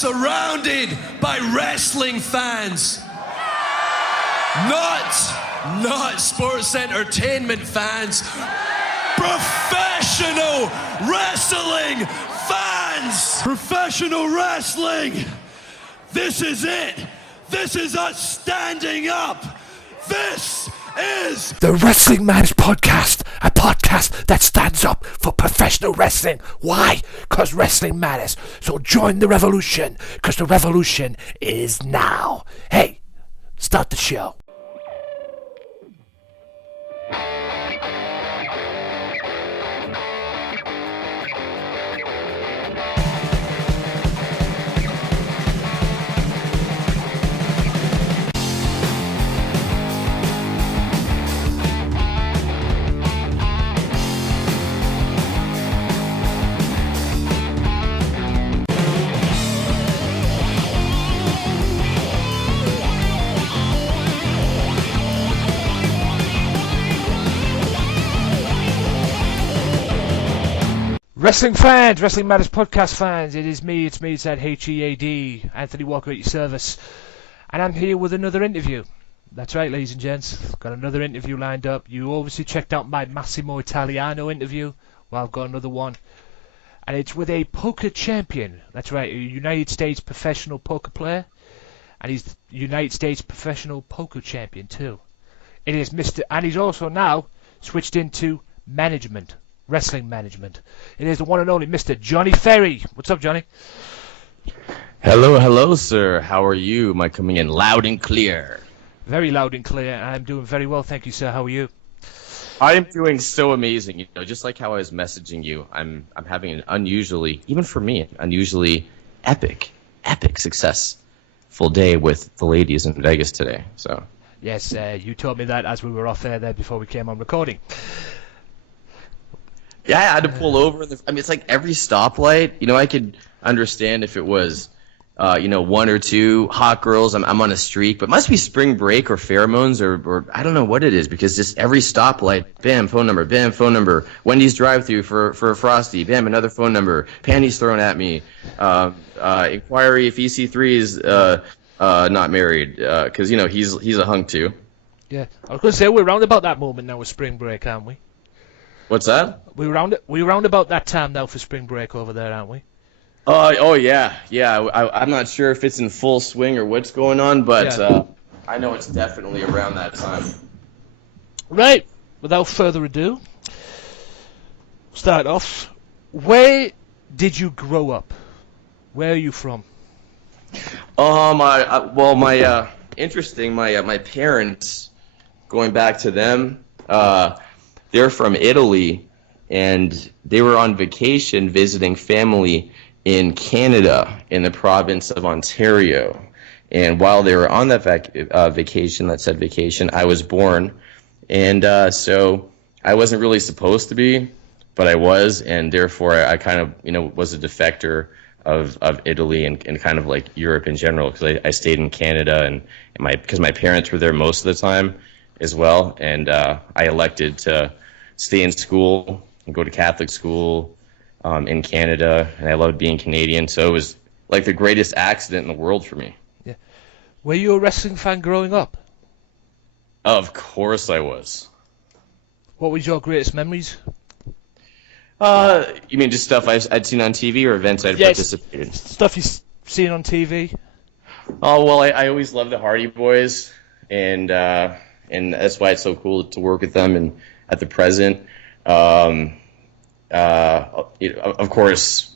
surrounded by wrestling fans. Not sports entertainment fans. Professional wrestling fans! Professional wrestling! This is it! This is us standing up! This is the Wrestling Matters Podcast, a podcast that stands up for professional wrestling. Why? Because wrestling matters. So join the revolution, because the revolution is now. Hey, start the show. Wrestling fans, Wrestling Matters Podcast fans, it's me, it's that H-E-A-D, Anthony Walker at your service, and I'm here with another interview. That's right, ladies and gents, got another interview lined up. You obviously checked out my Massimo Italiano interview. Well, I've got another one, and it's with a poker champion. That's right, a United States professional poker player, and he's the United States professional poker champion too. It is Mr. and he's also now switched into management. Wrestling management. It is the one and only Mr. Jonny Ferrari. What's up, Johnny? Hello, sir. How are you? Am I coming in loud and clear? Very loud and clear. I'm doing very well, thank you, sir. How are you? I am doing so amazing. Just like how I was messaging you, I'm having an unusually, even for me, unusually epic successful day with the ladies in Vegas today. So. Yes, you told me that as we were off air there before we came on recording. Yeah, I had to pull over. It's like every stoplight. I could understand if it was, one or two hot girls. I'm on a streak, but it must be spring break or pheromones or I don't know what it is, because just every stoplight, bam, phone number, Wendy's drive-through for a Frosty, bam, another phone number, panties thrown at me, inquiry if EC3 is not married, because he's a hunk too. Yeah, I was going to say we're round about that moment now with spring break, aren't we? What's that? We're round about that time now for spring break over there, aren't we? Oh yeah. I'm not sure if it's in full swing or what's going on, but yeah. I know it's definitely around that time. Right. Without further ado, start off. Where did you grow up? Where are you from? Interesting. My parents, going back to them, they're from Italy, and they were on vacation visiting family in Canada, in the province of Ontario. And while they were on that vacation, I was born. And so I wasn't really supposed to be, but I was, and therefore I kind of, was a defector of Italy and kind of like Europe in general, because I stayed in Canada, and because my parents were there most of the time as well, and I elected to stay in school and go to Catholic school in Canada, and I loved being Canadian, so it was like the greatest accident in the world for me. Yeah. Were you a wrestling fan growing up? Of course I was. What was your greatest memories? You mean just stuff I'd seen on TV or events I'd participated in? Stuff you've seen on TV? Oh, well, I always loved the Hardy Boys, and that's why it's so cool to work with them and at the present. Of course,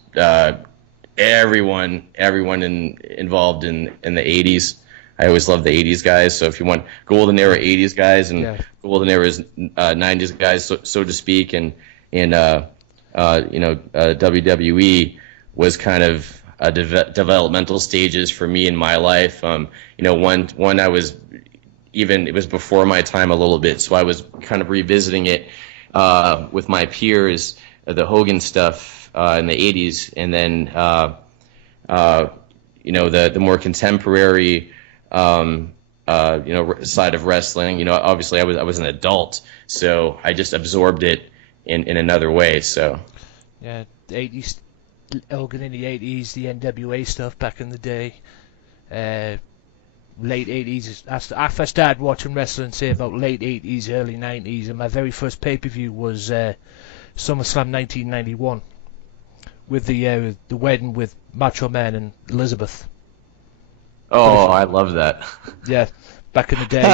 everyone involved in the 80s. I always loved the 80s guys. So if you want golden era 80s guys and golden era 90s guys, so to speak, and WWE was kind of developmental stages for me in my life. One I was it was before my time a little bit, so I was kind of revisiting it with my peers, the Hogan stuff in the 80s, and then the more contemporary side of wrestling. Obviously I was an adult, so I just absorbed it in another way. So yeah, the Elgin in the 80s, the NWA stuff back in the day. Late 80s. I first started watching wrestling, say about late 80s, early 90s, and my very first pay-per-view was SummerSlam 1991 with the wedding with Macho Man and Elizabeth. Oh, I love that. Yeah, back in the day.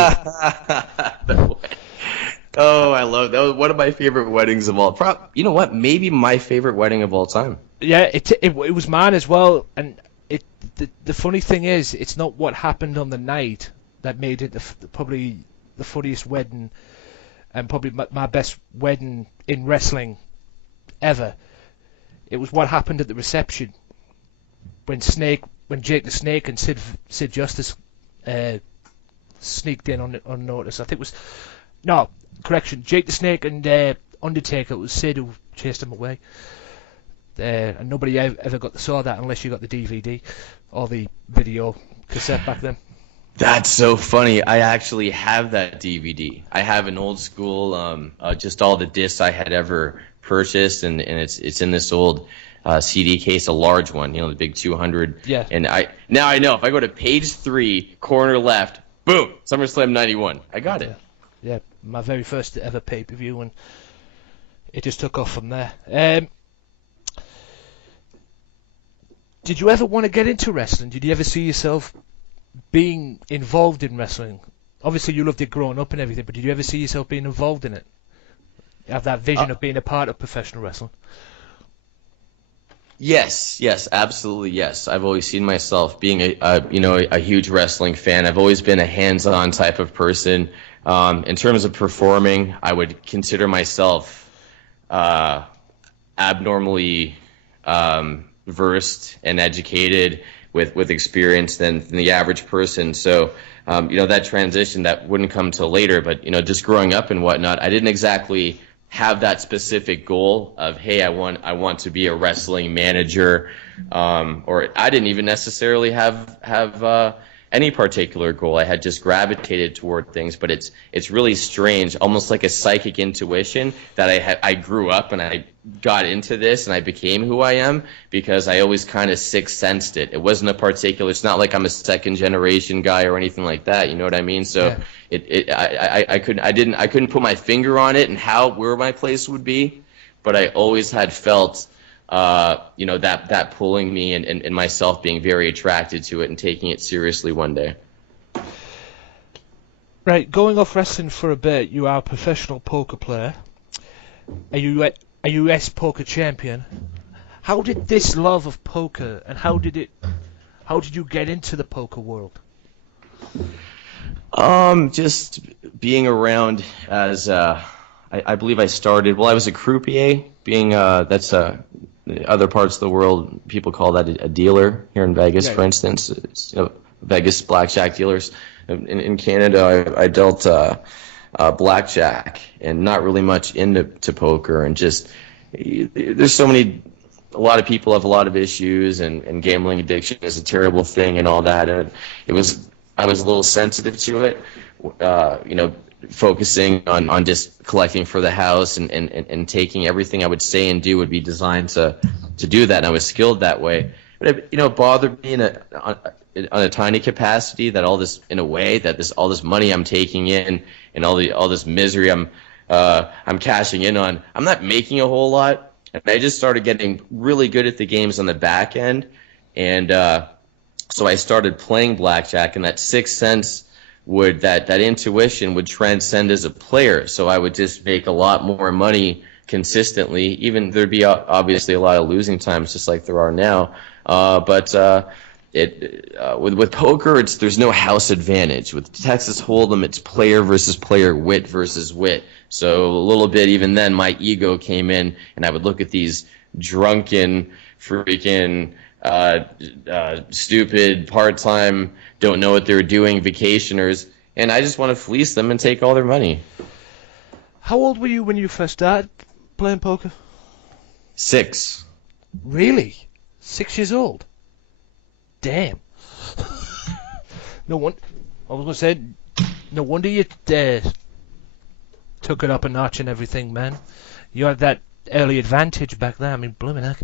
Oh, I love that. Was one of my favorite weddings of all. You know what? Maybe my favorite wedding of all time. Yeah, it was mine as well, and the funny thing is, it's not what happened on the night that made it probably the funniest wedding, and probably my best wedding in wrestling ever. It was what happened at the reception when Jake the Snake and Sid Justice sneaked in unnoticed. I think it was Jake the Snake and Undertaker. It was Sid who chased him away. And nobody ever got to saw that unless you got the DVD or the video cassette back then. That's so funny. I actually have that DVD. I have an old school, just all the discs I had ever purchased, and it's in this old CD case, a large one, the big 200. Yeah. And I know if I go to page 3, corner left, boom, SummerSlam 91. I got it. Yeah, my very first ever pay-per-view, and it just took off from there. Did you ever want to get into wrestling? Did you ever see yourself being involved in wrestling? Obviously, you loved it growing up and everything, but did you ever see yourself being involved in it? Have that vision of being a part of professional wrestling? Yes, absolutely, yes. I've always seen myself being a huge wrestling fan. I've always been a hands-on type of person. In terms of performing, I would consider myself abnormally versed and educated with experience than the average person. So, that transition, that wouldn't come till later. But, just growing up and whatnot, I didn't exactly have that specific goal of, hey, I want to be a wrestling manager, or I didn't even necessarily have any particular goal. I had just gravitated toward things, but it's really strange, almost like a psychic intuition that I grew up and I got into this and I became who I am because I always kind of sixth sensed it. It wasn't a particular. It's not like I'm a second generation guy or anything like that. You know what I mean? So yeah. I couldn't put my finger on it and where my place would be, but I always had felt that pulling me and myself being very attracted to it and taking it seriously one day. Right, going off wrestling for a bit, you are a professional poker player. Are you a US poker champion? How did this love of poker and how did you get into the poker world? Just being around as I believe I started. Well, I was a croupier. That's other parts of the world, people call that a dealer. Here in Vegas, for instance, it's, Vegas blackjack dealers. In Canada, I dealt blackjack and not really much into poker. And just there's a lot of people have a lot of issues, and gambling addiction is a terrible thing and all that. And I was a little sensitive to it, focusing on just collecting for the house and taking everything I would say and do would be designed to do that. And I was skilled that way. But it bothered me on a tiny capacity that all this money I'm taking in and all this misery I'm cashing in on, I'm not making a whole lot. And I just started getting really good at the games on the back end. And so I started playing blackjack, and that sixth sense that intuition would transcend as a player. So I would just make a lot more money consistently. Even there'd be obviously a lot of losing times, just like there are now. But with poker, there's no house advantage. With Texas Hold'em, it's player versus player, wit versus wit. So a little bit, even then, my ego came in, and I would look at these drunken, freaking, stupid, part-time, don't know what they're doing vacationers, and I just want to fleece them and take all their money. How old were you when you first started playing poker? 6. Really? 6 years old? Damn. No wonder. I was gonna say, no wonder you took it up a notch and everything, man. You had that early advantage back then. I mean, blooming heck,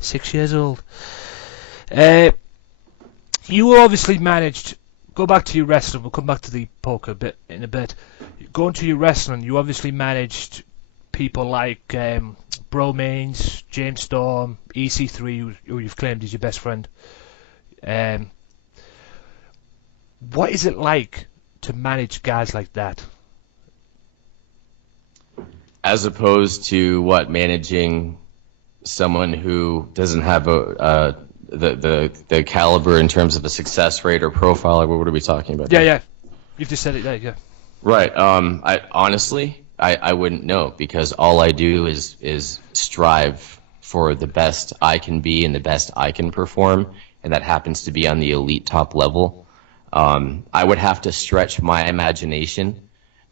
6 years old. You obviously managed. Go back to your wrestling. We'll come back to the poker bit in a bit. Going to your wrestling, you obviously managed people like Bromains, James Storm, EC3, who you've claimed is your best friend. What is it like to manage guys like that? As opposed to what, managing someone who doesn't have the caliber in terms of a success rate or profile, or what are we talking about? Yeah. You've just said it there, yeah. Right. I honestly, I wouldn't know, because all I do is strive for the best I can be and the best I can perform, and that happens to be on the elite top level. I would have to stretch my imagination.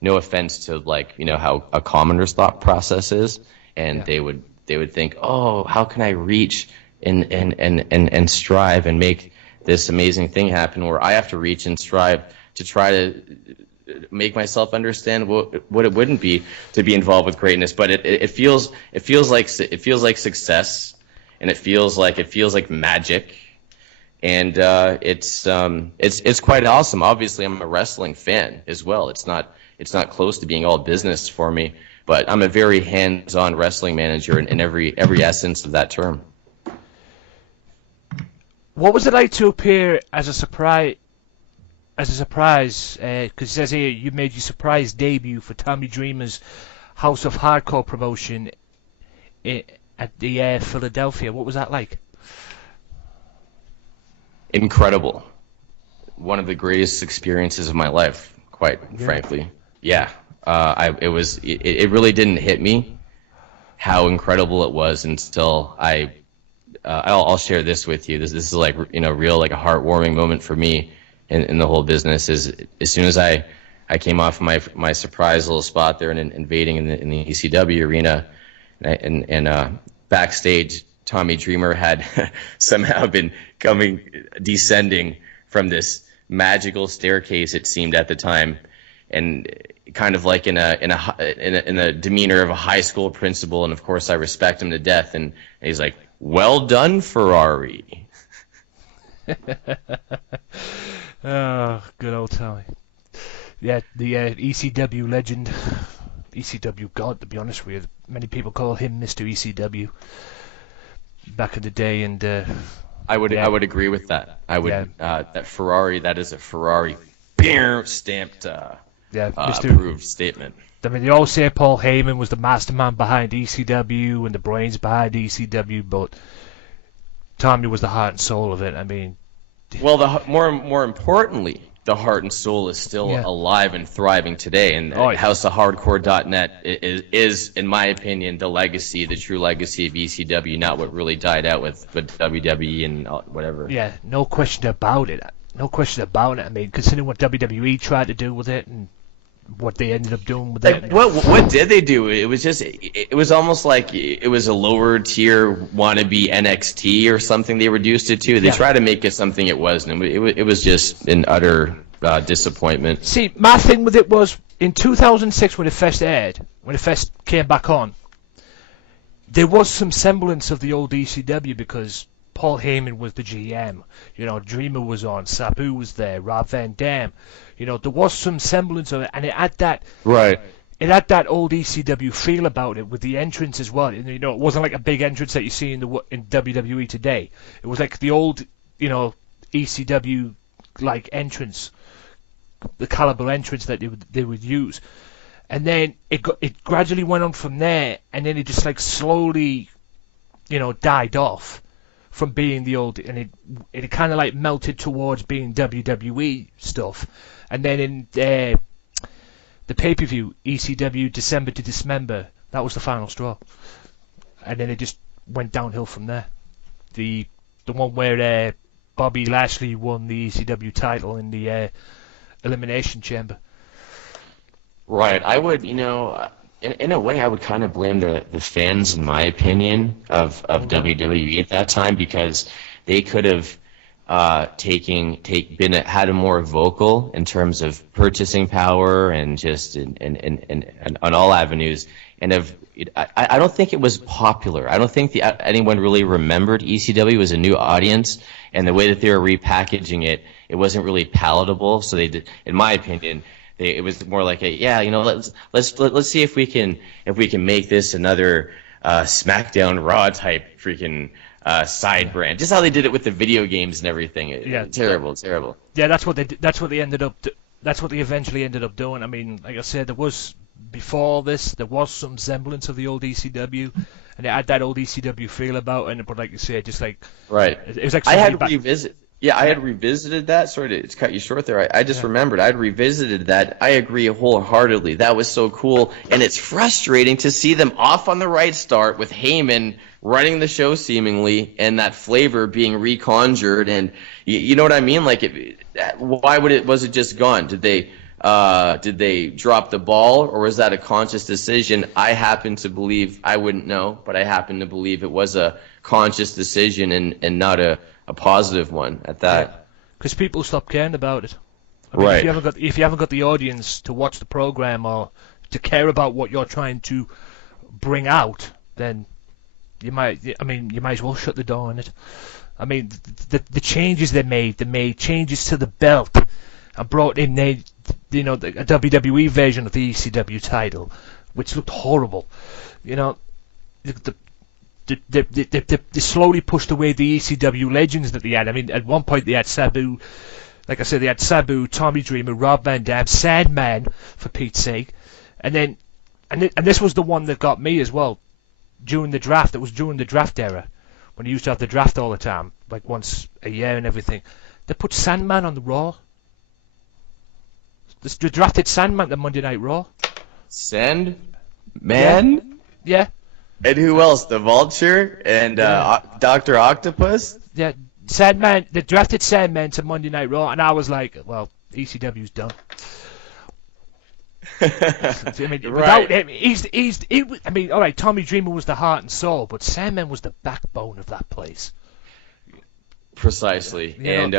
No offense to, like, you know, how a commoner's thought process is, and they would think, oh, how can I reach and strive and make this amazing thing happen, where I have to reach and strive to try to make myself understand what it wouldn't be to be involved with greatness. But it feels like success, and it feels like magic, and it's quite awesome. Obviously, I'm a wrestling fan as well. It's not close to being all business for me, but I'm a very hands-on wrestling manager in every essence of that term. What was it like to appear as a surprise? Because it says here you made your surprise debut for Tommy Dreamer's House of Hardcore promotion at the Philadelphia. What was that like? Incredible. One of the greatest experiences of my life, quite frankly. Yeah. It really didn't hit me how incredible it was until I'll share this with you. This is like, you know, real, like a heartwarming moment for me in the whole business. Is as soon as I came off my surprise little spot there and invading in the ECW arena, and backstage, Tommy Dreamer had somehow been descending from this magical staircase, it seemed at the time, and kind of like in a demeanor of a high school principal. And of course, I respect him to death. And he's like, "Well done, Ferrari." Oh, good old Tommy. Yeah, the ECW legend, ECW god, to be honest with you. Many people call him Mr. ECW back in the day, and I would agree with that. That Ferrari, that is a Ferrari stamped approved statement. I mean, they all say Paul Heyman was the mastermind behind ECW and the brains behind ECW, but Tommy was the heart and soul of it. I mean, well, more importantly, the heart and soul is still alive and thriving today, and HouseOfHardcore.net is, in my opinion, the true legacy of ECW, not what really died out with WWE and whatever. Yeah, no question about it. No question about it. I mean, considering what WWE tried to do with it and what they ended up doing with it. What did they do? It was almost like it was a lower tier wannabe NXT or something they reduced it to. They tried to make it something it wasn't. It was just an utter disappointment. See, my thing with it was, in 2006 when it first aired, when it first came back on, there was some semblance of the old ECW because Paul Heyman was the GM. You know, Dreamer was on, Sabu was there, Rob Van Dam. You know, there was some semblance of it, and it had that It had that old ECW feel about it with the entrance as well. And, you know, it wasn't like a big entrance that you see in WWE today. It was like the old, you know, ECW like entrance, the caliber entrance that they would use. And then it gradually went on from there, and then it just like slowly, you know, died off from being the old, and it kind of like melted towards being WWE stuff. And then in the pay-per-view, ECW December to Dismember, that was the final straw. And then it just went downhill from there. The one where Bobby Lashley won the ECW title in the Elimination Chamber. Right. I would, you know, in a way, I would kind of blame the fans, in my opinion, of WWE at that time, because they could have had a more vocal in terms of purchasing power and just in on all avenues, and I don't think it was popular. I don't think anyone really remembered ECW. It was a new audience, and the way that they were repackaging it, it wasn't really palatable. So they did, in my opinion, it was more like let's see if we can make this another SmackDown Raw type freaking side brand. Just how they did it with the video games and everything. Terrible. Yeah, that's what they did. That's what they ended up. That's what they eventually ended up doing. I mean, like I said, before this, there was some semblance of the old ECW, and it had that old ECW feel about it. But like you said, just like right, it was like I had revisited. Yeah, I had revisited that. Sorry to cut you short there. I just remembered. I'd revisited that. I agree wholeheartedly. That was so cool. And it's frustrating to see them off on the right start with Heyman running the show seemingly and that flavor being reconjured. And you know what I mean? Like, was it just gone? Did they drop the ball, or was that a conscious decision? I happen to believe, I wouldn't know, but I happen to believe it was a conscious decision and not a positive one at that. Because people stop caring about it. I mean, right. If you haven't got the audience to watch the program or to care about what you're trying to bring out, then you might as well shut the door on it. I mean, the changes they made changes to the belt and brought in a WWE version of the ECW title, which looked horrible. You know, they slowly pushed away the ECW legends that they had. I mean, at one point they had Sabu, like I said, they had Sabu, Tommy Dreamer, Rob Van Dam, Sandman, for Pete's sake, and this was the one that got me as well during the draft. It was during the draft era when you used to have the draft all the time, like once a year and everything. They put Sandman on the Raw. They drafted Sandman to Monday Night Raw. Sandman? Yeah. And who else? The Vulture and Dr. Octopus? Yeah, Sandman. They drafted Sandman to Monday Night Raw, and I was like, well, ECW's done. I mean, without him, I mean, all right, Tommy Dreamer was the heart and soul, but Sandman was the backbone of that place. Precisely. And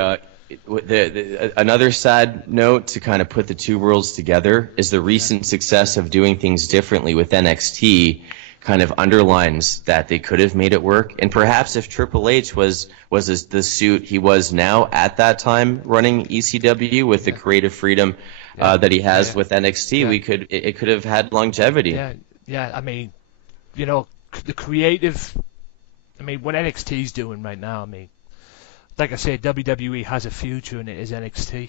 another sad note to kind of put the two worlds together is the recent success of doing things differently with NXT kind of underlines that they could have made it work. And perhaps if Triple H was the suit he was now at that time running ECW with the creative freedom that he has with NXT, it could have had longevity. Yeah. I mean, you know, the creative. I mean, what NXT's doing right now. I mean, like I said, WWE has a future, and it is NXT.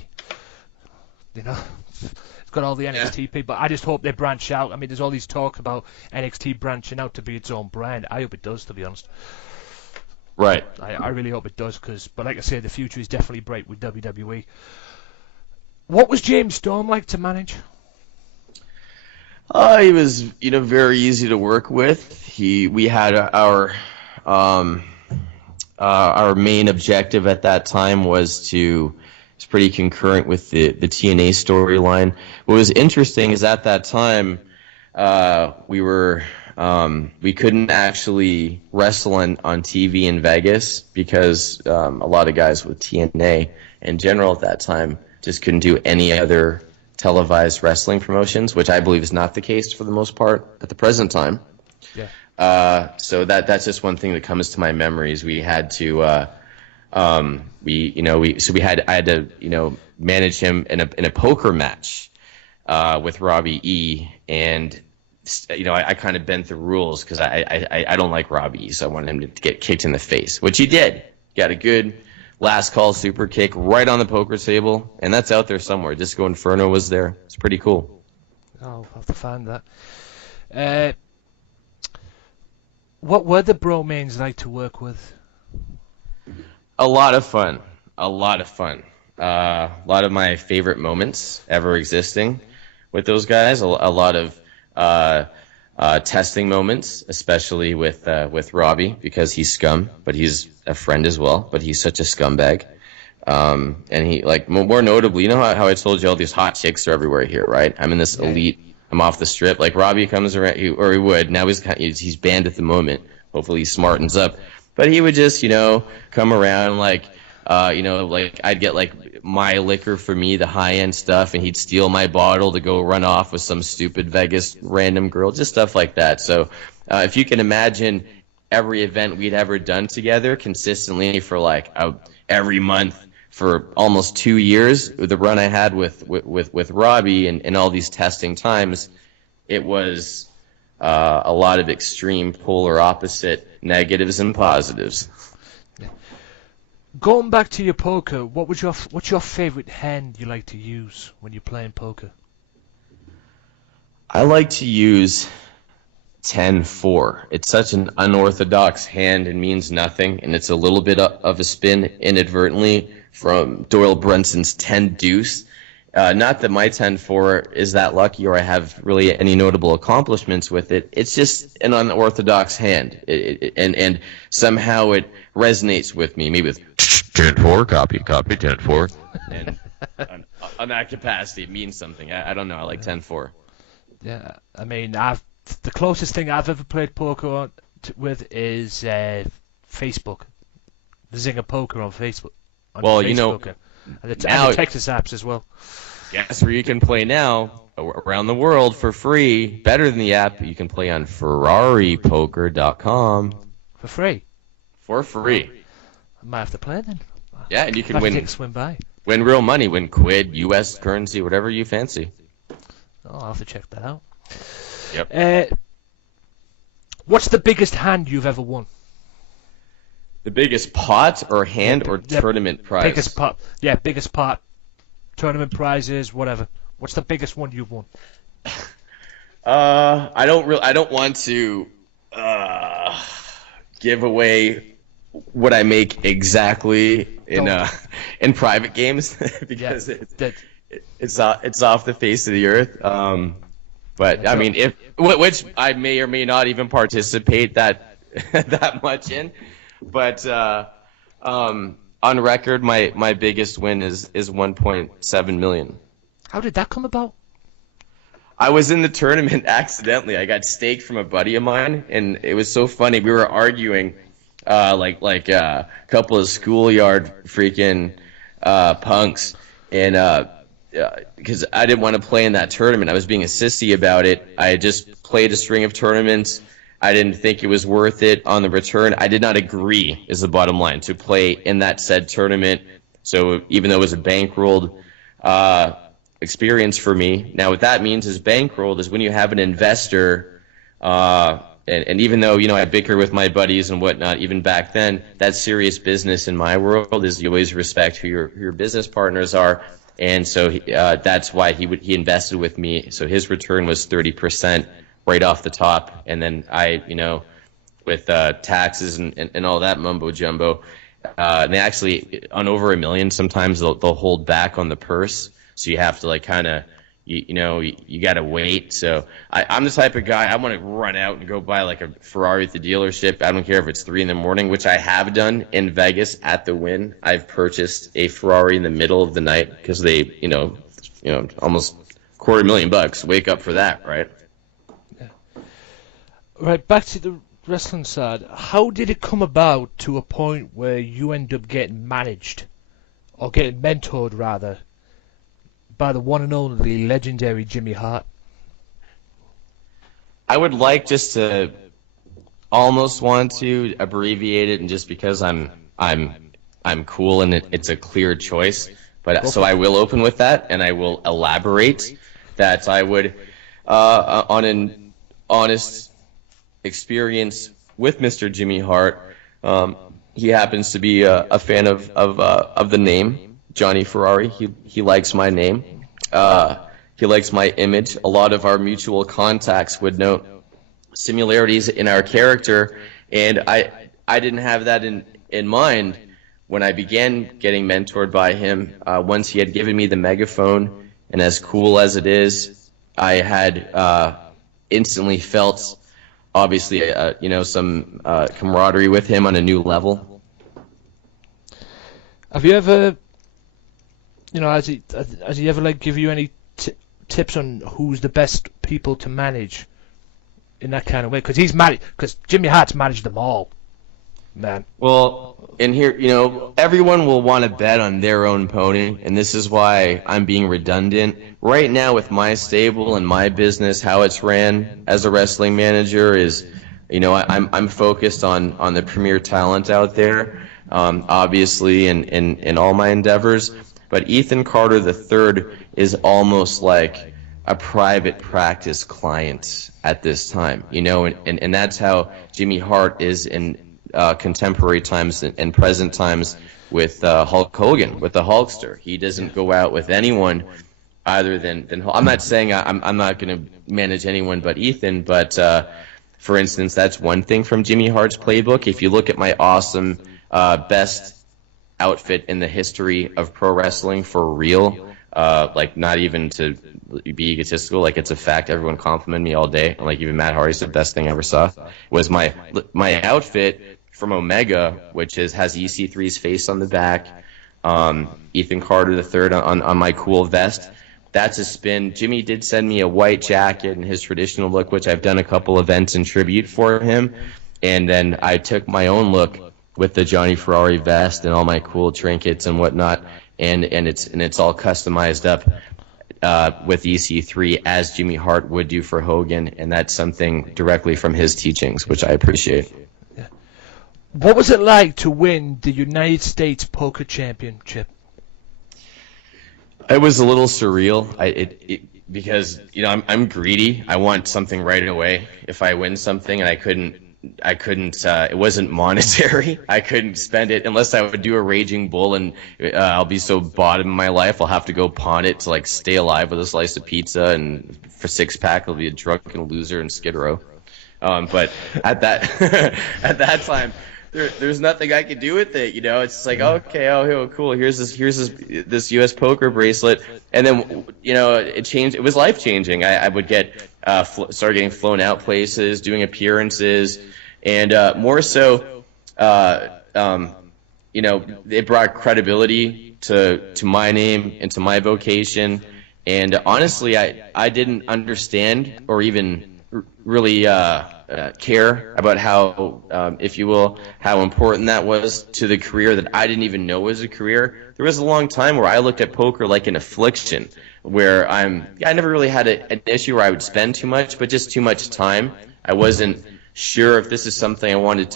You know, it's got all the NXT people. I just hope they branch out. I mean, there's all these talk about NXT branching out to be its own brand. I hope it does, to be honest. Right. I really hope it does, but like I said, the future is definitely bright with WWE. What was James Storm like to manage? He was, very easy to work with. We had our main objective at that time was it's pretty concurrent with the TNA storyline. What was interesting is at that time we couldn't actually wrestle on TV in Vegas because a lot of guys with TNA in general at that time just couldn't do any other televised wrestling promotions, which I believe is not the case for the most part at the present time. Yeah. So that's just one thing that comes to my memories. We had to I had to manage him in a poker match with Robbie E, and I kind of bent the rules because I don't like Robbie E, so I wanted him to get kicked in the face, which he did. Got a good last call super kick right on the poker table, and that's out there somewhere. Disco Inferno was there. It's pretty cool. Oh, I'll have to find that. What were the Bromains like to work with? A lot of fun. A lot of my favorite moments ever existing with those guys. A lot of testing moments, especially with Robbie, because he's scum, but he's a friend as well. But he's such a scumbag. And he, like, more notably, you know how I told you all these hot chicks are everywhere here, right? I'm in this elite. I'm off the strip. Like, Robbie comes around, or he would. Now he's banned at the moment. Hopefully he smartens up. But he would just, come around like Like I'd get like my liquor for me, the high-end stuff, and he'd steal my bottle to go run off with some stupid Vegas random girl, just stuff like that. So if you can imagine every event we'd ever done together consistently for like every month for almost 2 years, the run I had with Robbie and all these testing times, it was a lot of extreme polar opposite negatives and positives. Going back to your poker, what's your favorite hand you like to use when you're playing poker? I like to use 10-4. It's such an unorthodox hand and means nothing, and it's a little bit of a spin inadvertently from Doyle Brunson's 10-deuce. Not that my 10-4 is that lucky or I have really any notable accomplishments with it. It's just an unorthodox hand, and somehow it resonates with me. Maybe with 10-4, copy, 10-4. And on that capacity, it means something. I don't know. I like 10-4. Yeah, I mean, the closest thing I've ever played poker with is Facebook. The Zinger Poker on Facebook. Well, Facebook, and the Texas apps as well. Guess where you can play now around the world for free, better than the app. You can play on FerrariPoker.com For free. For free. I might have to play then. Yeah, and you can take a swim by. Win real money, win quid, U.S. currency, whatever you fancy. Oh, I'll have to check that out. Yep. What's the biggest hand you've ever won? The biggest pot or hand or tournament prize? Biggest pot. Yeah, biggest pot. Tournament prizes, whatever. What's the biggest one you've won? I don't want to give away what I make exactly in private games because it's off the face of the earth. But I mean, which I may or may not even participate that much in. But on record, my biggest win is 1.7 million. How did that come about? I was in the tournament accidentally. I got staked from a buddy of mine, and it was so funny. We were arguing like a couple of schoolyard freaking punks, and because I didn't want to play in that tournament. I was being a sissy about it. I had just played a string of tournaments. I didn't think it was worth it on the return. I did not agree, is the bottom line, to play in that said tournament. So even though it was a bankrolled experience for me, now what that means is bankrolled is when you have an investor, and even though I bicker with my buddies and whatnot, even back then, that's serious business in my world. Is you always respect who your business partners are, and so that's why he invested with me. So his return was 30%. Right off the top, and then I, with taxes and all that mumbo jumbo, and they actually on over $1 million. Sometimes they'll hold back on the purse, so you have to like kind of, you got to wait. So I'm the type of guy I want to run out and go buy like a Ferrari at the dealership. I don't care if it's 3 a.m, which I have done in Vegas at the Wynn. I've purchased a Ferrari in the middle of the night because they, almost $250,000. Wake up for that, right? Right, back to the wrestling side. How did it come about to a point where you end up getting managed, or getting mentored rather, by the one and only legendary Jimmy Hart? I would like just to almost want to abbreviate it, and just because I'm cool and it's a clear choice, but so I will open with that, and I will elaborate that I would on an honest experience with Mr. Jimmy Hart. He happens to be a fan of the name Jonny Ferrari. He likes my name. He likes my image. A lot of our mutual contacts would note similarities in our character, and I didn't have that in mind when I began getting mentored by him. Once he had given me the megaphone, and as cool as it is, I had instantly felt obviously, some camaraderie with him on a new level. Have you ever, has he ever like give you any tips on who's the best people to manage in that kind of way? Because Jimmy Hart's managed them all. Man. Well, and here, everyone will want to bet on their own pony, and this is why I'm being redundant. Right now, with my stable and my business, how it's ran as a wrestling manager is, I'm focused on the premier talent out there, obviously, in all my endeavors. But Ethan Carter III is almost like a private practice client at this time, and that's how Jimmy Hart is in contemporary times and present times with Hulk Hogan, with the Hulkster. He doesn't go out with anyone other than I'm not saying I'm not going to manage anyone but Ethan, but for instance, that's one thing from Jimmy Hart's playbook. If you look at my awesome best outfit in the history of pro wrestling for real, like not even to be egotistical, like it's a fact, everyone complimented me all day, like even Matt Hardy's the best thing I ever saw, was my outfit from Omega, which has EC3's face on the back, Ethan Carter III on my cool vest. That's a spin. Jimmy did send me a white jacket in his traditional look, which I've done a couple events in tribute for him, and then I took my own look with the Jonny Ferrari vest and all my cool trinkets and whatnot, and it's all customized up with EC3 as Jimmy Hart would do for Hogan, and that's something directly from his teachings, which I appreciate. What was it like to win the United States Poker Championship? It was a little surreal. Because I'm greedy. I want something right away. If I win something and I couldn't. It wasn't monetary. I couldn't spend it unless I would do a Raging Bull, and I'll be so bottom in my life I'll have to go pawn it to stay alive with a slice of pizza, and for 6-pack I'll be a drunken loser in Skid Row. But at that time. There's nothing I could do with it, It's just like, okay, oh, cool. Here's this U.S. poker bracelet, and then it changed. It was life changing. I would start getting flown out places, doing appearances, and more so, it brought credibility to my name and to my vocation. And honestly, I didn't understand or even really care about how, if you will, how important that was to the career that I didn't even know was a career. There was a long time where I looked at poker like an affliction, where I never really had an issue where I would spend too much, but just too much time. I wasn't sure if this is something I wanted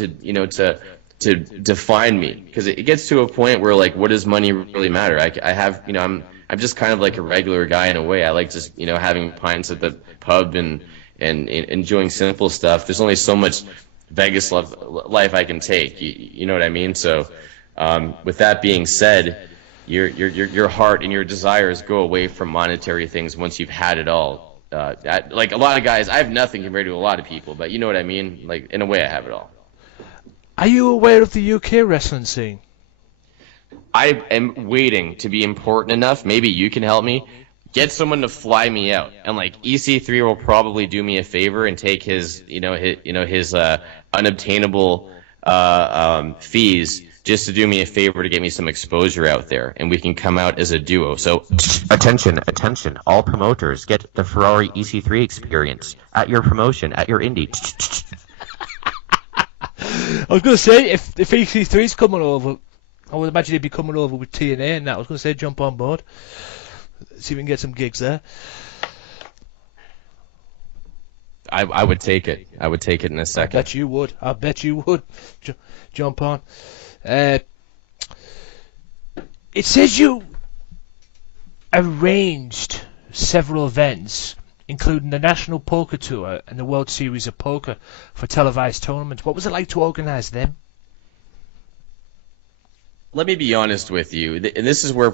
to define me, because it gets to a point where what does money really matter? I have, I'm just kind of like a regular guy in a way. I like just having pints at the pub and enjoying simple stuff. There's only so much Vegas life I can take. You know what I mean? So, with that being said, your heart and your desires go away from monetary things once you've had it all. Like a lot of guys, I have nothing compared to a lot of people, but you know what I mean? In a way, I have it all. Are you aware of the UK wrestling scene? I am waiting to be important enough. Maybe you can help me. Get someone to fly me out, and EC3 will probably do me a favor and take his unobtainable fees just to do me a favor to get me some exposure out there, and we can come out as a duo. So, attention, all promoters, get the Ferrari EC3 experience at your promotion, at your indie. I was going to say, if EC3's coming over, I would imagine he'd be coming over with TNA and that. I was going to say, jump on board. See if we can get some gigs there. I would take it. I would take it in a second. I bet you would. Jump on. It says you arranged several events, including the National Poker Tour and the World Series of Poker, for televised tournaments. What was it like to organize them? Let me be honest with you, and this is where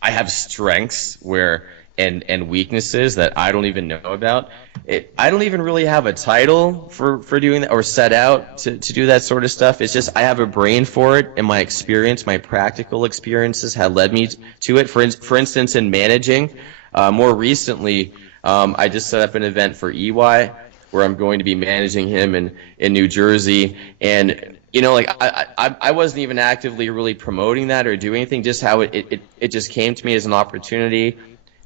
I have strengths and weaknesses that I don't even know about. I don't even really have a title for doing that or set out to do that sort of stuff. It's just I have a brain for it, and my experience, my practical experiences have led me to it. For instance, in managing, more recently, I just set up an event for EY where I'm going to be managing him in New Jersey, and I wasn't even actively really promoting that or doing anything, just how it just came to me as an opportunity,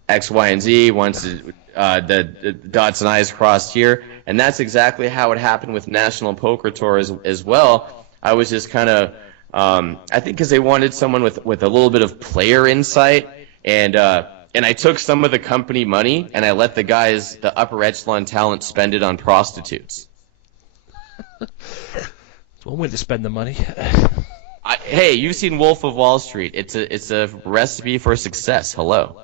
X, Y, and Z, once the dots and I's crossed here. And that's exactly how it happened with National Poker Tour as well. I was just kind of, I think because they wanted someone with a little bit of player insight, and I took some of the company money and I let the guys, the upper echelon talent, spend it on prostitutes. It's one way to spend the money. Hey, you've seen Wolf of Wall Street. It's a recipe for success. Hello.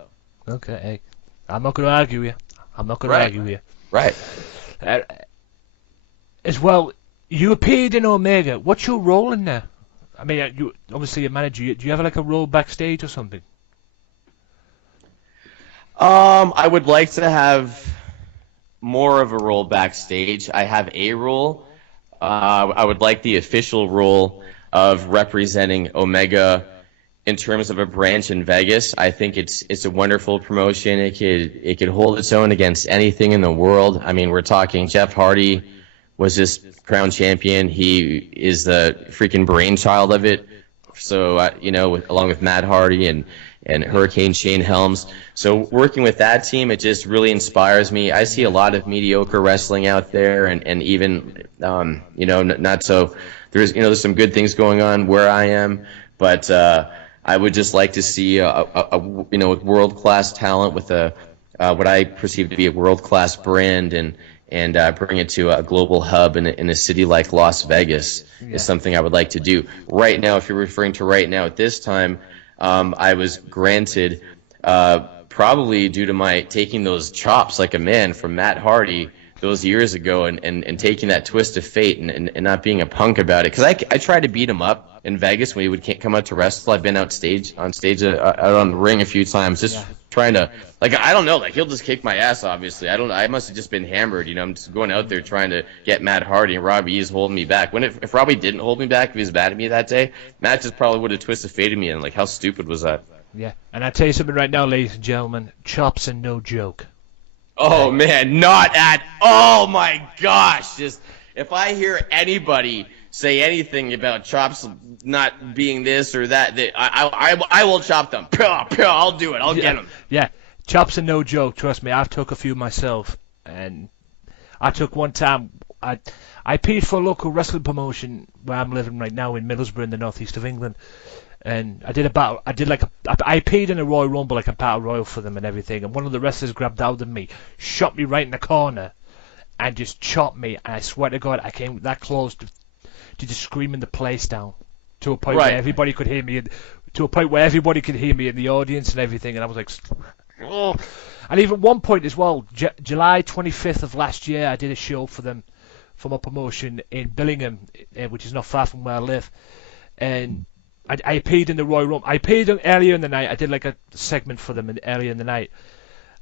Okay, hey, I'm not going to argue with you. Right. As well, you appeared in Omega. What's your role in there? I mean, you obviously a manager. Do you have like a role backstage or something? I would like to have more of a role backstage. I have a role. I would like the official role of representing Omega in terms of a branch in Vegas. I think it's a wonderful promotion. It could hold its own against anything in the world. I mean, we're talking Jeff Hardy was just crowned champion. He is the freaking brainchild of it. So along with Matt Hardy and Hurricane Shane Helms. So working with that team, it just really inspires me. I see a lot of mediocre wrestling out there, and even not so. There's some good things going on where I am, but I would just like to see a world class talent with what I perceive to be a world class brand and bring it to a global hub in a city like Las Vegas is something I would like to do. Right now, if you're referring to right now at this time, I was granted, probably due to my taking those chops like a man from Matt Hardy those years ago and taking that twist of fate and not being a punk about it. Because I tried to beat him up in Vegas when he would come out to wrestle. I've been on stage out on the ring a few times just trying to, I don't know, he'll just kick my ass, obviously. I must have just been hammered, I'm just going out there trying to get Matt Hardy, and Robbie is holding me back. If Robbie didn't hold me back, if he was mad at me that day, Matt just probably would have twisted fate me, and how stupid was that? Yeah, and I tell you something right now, ladies and gentlemen, chops are no joke. Oh man, not at all. My gosh, just if I hear anybody say anything about chops not being this or that, I will chop them. I'll do it. I'll get them. Yeah, chops are no joke. Trust me, I've took a few myself, and I took one time. I paid for a local wrestling promotion where I'm living right now in Middlesbrough in the northeast of England. And I paid in a Royal Rumble, like a Battle Royal for them and everything. And one of the wrestlers grabbed out of me, shot me right in the corner, and just chopped me. And I swear to God, I came that close to just screaming the place down to a point where everybody could hear me. To a point where everybody could hear me in the audience and everything. And I was like, oh. And even one point as well, July 25th of last year, I did a show for them, from a promotion in Billingham, which is not far from where I live, and I appeared in the Royal Rumble. I appeared earlier in the night. I did a segment for them earlier in the night.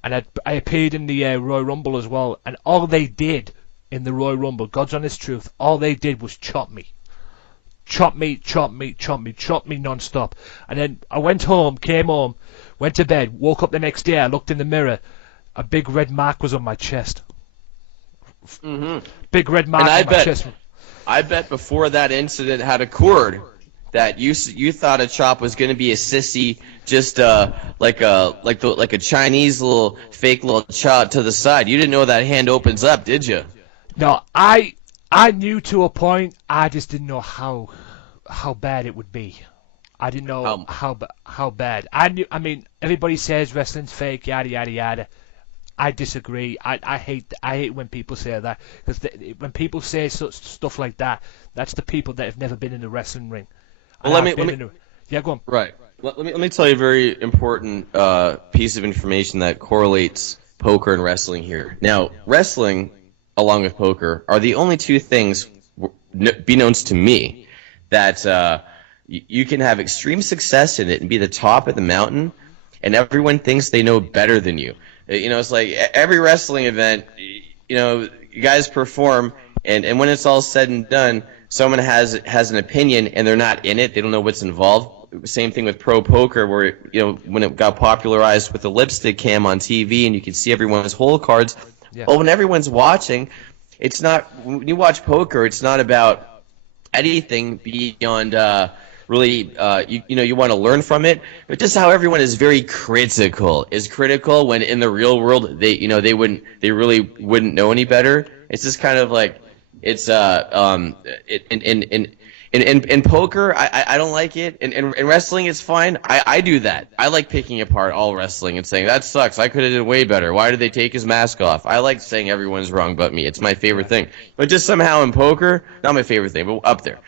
And I appeared in the Royal Rumble as well. And all they did in the Royal Rumble, God's honest truth, all they did was chop me. Chop me non-stop. And then I went home, came home, went to bed, woke up the next day, I looked in the mirror. A big red mark was on my chest. Mm-hmm. Big red mark on my chest. I bet before that incident had occurred, that you thought a chop was going to be a sissy, just like a Chinese little fake little chop to the side. You didn't know that hand opens up, did you? No, I knew to a point. I just didn't know how bad it would be. I didn't know how bad. I knew. I mean, everybody says wrestling's fake, yada yada yada. I disagree. I hate when people say that, because when people say such stuff like that, that's the people that have never been in a wrestling ring. Well, let me yeah, go on. Right. Let me tell you a very important piece of information that correlates poker and wrestling here. Now, wrestling, along with poker, are the only two things, beknownst to me, that you can have extreme success in it and be the top of the mountain, and everyone thinks they know better than you. It's like every wrestling event, you guys perform, and when it's all said and done, someone has an opinion and they're not in it. They don't know what's involved. Same thing with pro poker, where when it got popularized with the lipstick cam on TV and you can see everyone's hole cards. Yeah. Well, when everyone's watching, it's not. When you watch poker, it's not about anything beyond really. You want to learn from it, but just how everyone is very critical. Is critical when in the real world they really wouldn't know any better. It's just kind of like. It's in In poker, I don't like it. In wrestling, it's fine. I do that. I like picking apart all wrestling and saying, that sucks. I could have did way better. Why did they take his mask off? I like saying everyone's wrong but me. It's my favorite thing. But just somehow in poker, not my favorite thing, but up there.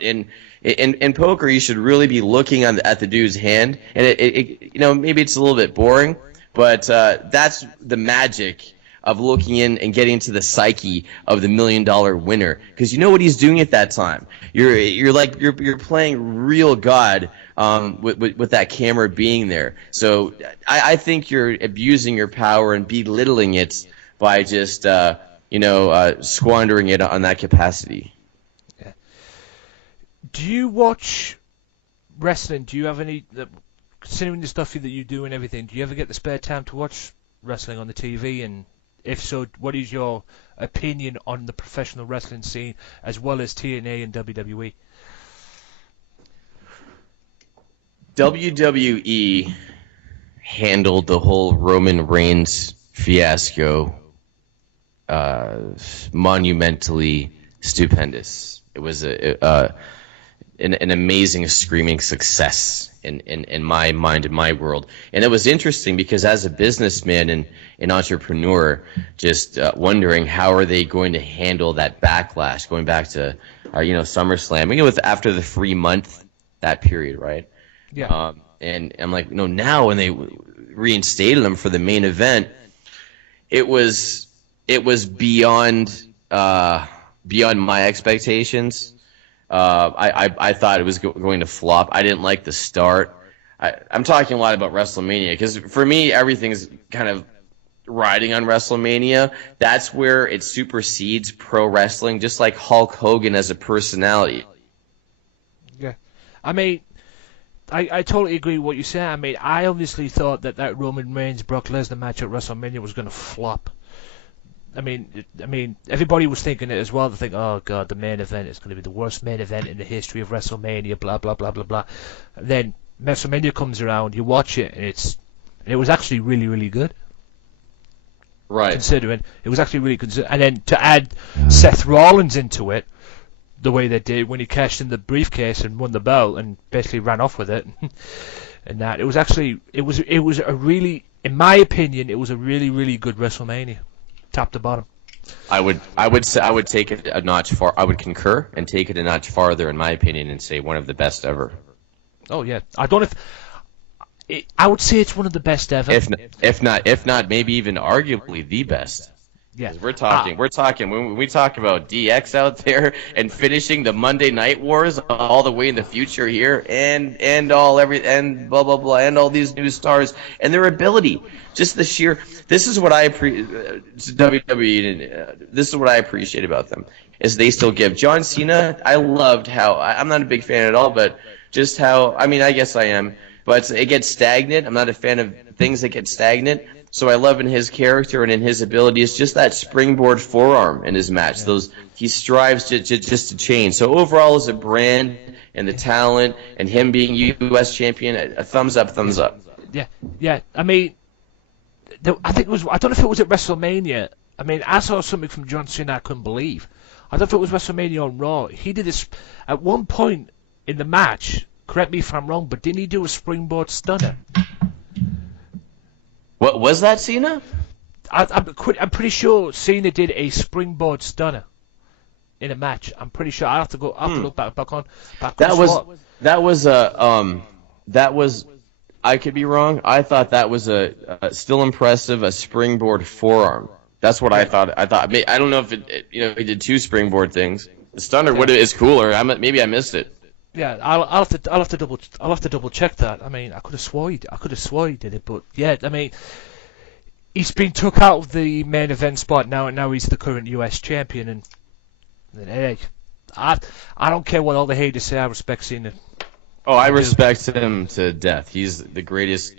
In poker, you should really be looking at the dude's hand. And maybe it's a little bit boring, but that's the magic of looking in and getting to the psyche of the $1 million winner, because you know what he's doing at that time. You're playing real God with that camera being there. So I think you're abusing your power and belittling it by just squandering it on that capacity. Yeah. Do you watch wrestling? Do you have any, considering the stuff that you do and everything? Do you ever get the spare time to watch wrestling on the TV? And if so, what is your opinion on the professional wrestling scene as well as TNA and WWE? WWE handled the whole Roman Reigns fiasco monumentally stupendous. It was an amazing, screaming success in my mind, in my world. And it was interesting because as a businessman and an entrepreneur, just wondering how are they going to handle that backlash, going back to SummerSlam, after the 3 month, that period, right? Yeah. And I'm like, now when they reinstated him for the main event, it was beyond my expectations. I thought it was going to flop. I didn't like the start. I'm talking a lot about WrestleMania because for me, everything's kind of riding on WrestleMania. That's where it supersedes pro wrestling, just like Hulk Hogan as a personality. Yeah. I mean, I totally agree with what you say. I mean, I obviously thought that Roman Reigns Brock Lesnar match at WrestleMania was going to flop. I mean, everybody was thinking it as well. They think, oh god, the main event is going to be the worst main event in the history of WrestleMania. Blah blah blah blah blah. And then WrestleMania comes around, you watch it, and it was actually really really good. Right. Considering it was actually really good, and then to add Seth Rollins into it, the way they did when he cashed in the briefcase and won the belt and basically ran off with it, and that it was a really, in my opinion, it was a really really good WrestleMania. Top to bottom. I would say I would take it a notch far. I would concur and take it a notch farther, in my opinion, and say one of the best ever. Oh yeah, I don't know if I would say it's one of the best ever. If not, maybe even arguably the best. Yeah, we're talking when we talk about DX out there and finishing the Monday Night Wars all the way in the future here, and blah blah blah, and all these new stars and their ability, just the sheer. This is what I WWE. This is what I appreciate about them is they still give. John Cena, I loved how I'm not a big fan at all, but just how I guess I am, but it gets stagnant. I'm not a fan of things that get stagnant. So I love in his character and in his abilities just that springboard forearm in his match. Yeah. He strives just to change. So overall, as a brand and the talent and him being U.S. champion, a thumbs up, thumbs up. Yeah. I mean, I think it was. I don't know if it was at WrestleMania. I mean, I saw something from John Cena I couldn't believe. I don't know if it was WrestleMania on Raw. He did this at one point in the match. Correct me if I'm wrong, but didn't he do a springboard stunner? What was that, Cena? I'm pretty sure Cena did a springboard stunner in a match. I'm pretty sure. I have to go. I have to look back on. That was. I could be wrong. I thought that was a still impressive, a springboard forearm. That's what I thought. I don't know if he did two springboard things. The stunner is cooler. Maybe I missed it. Yeah, I'll have to double check that. I mean, I could have swore he did it, but yeah, I mean, he's been took out of the main event spot now, and now he's the current US champion. And hey, I don't care what all the haters say. I respect Cena. Oh, I respect him to death. He's the greatest,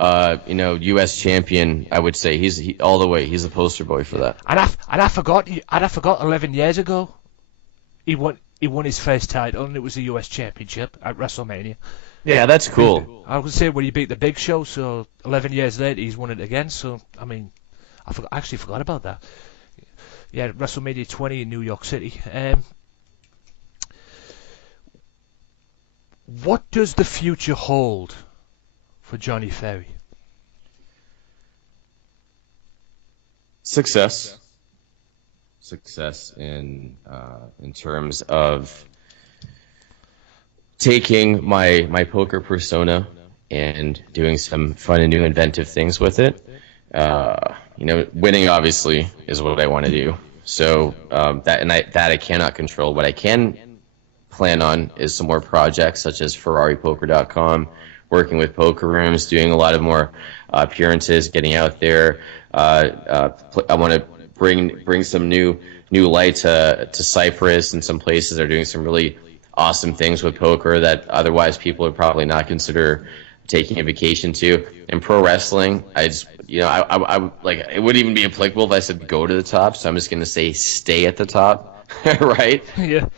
U.S. champion. I would say he all the way. He's a poster boy for that. And I forgot 11 years ago, he won his first title, and it was the U.S. Championship at WrestleMania. Yeah, that's cool. I was say when he beat the Big Show, so 11 years later he's won it again. So I mean, I actually forgot about that. Yeah, WrestleMania 20 in New York City. What does the future hold for Jonny Ferrari? Success in terms of taking my poker persona and doing some fun and new inventive things with it. Winning obviously is what I want to do. So that I cannot control. What I can plan on is some more projects such as FerrariPoker.com, working with poker rooms, doing a lot of more appearances, getting out there. I want to bring some new light to Cyprus and some places that are doing some really awesome things with poker that otherwise people would probably not consider taking a vacation to. In pro wrestling, I like, it wouldn't even be applicable if I said go to the top, so I'm just gonna say stay at the top, right? Yeah.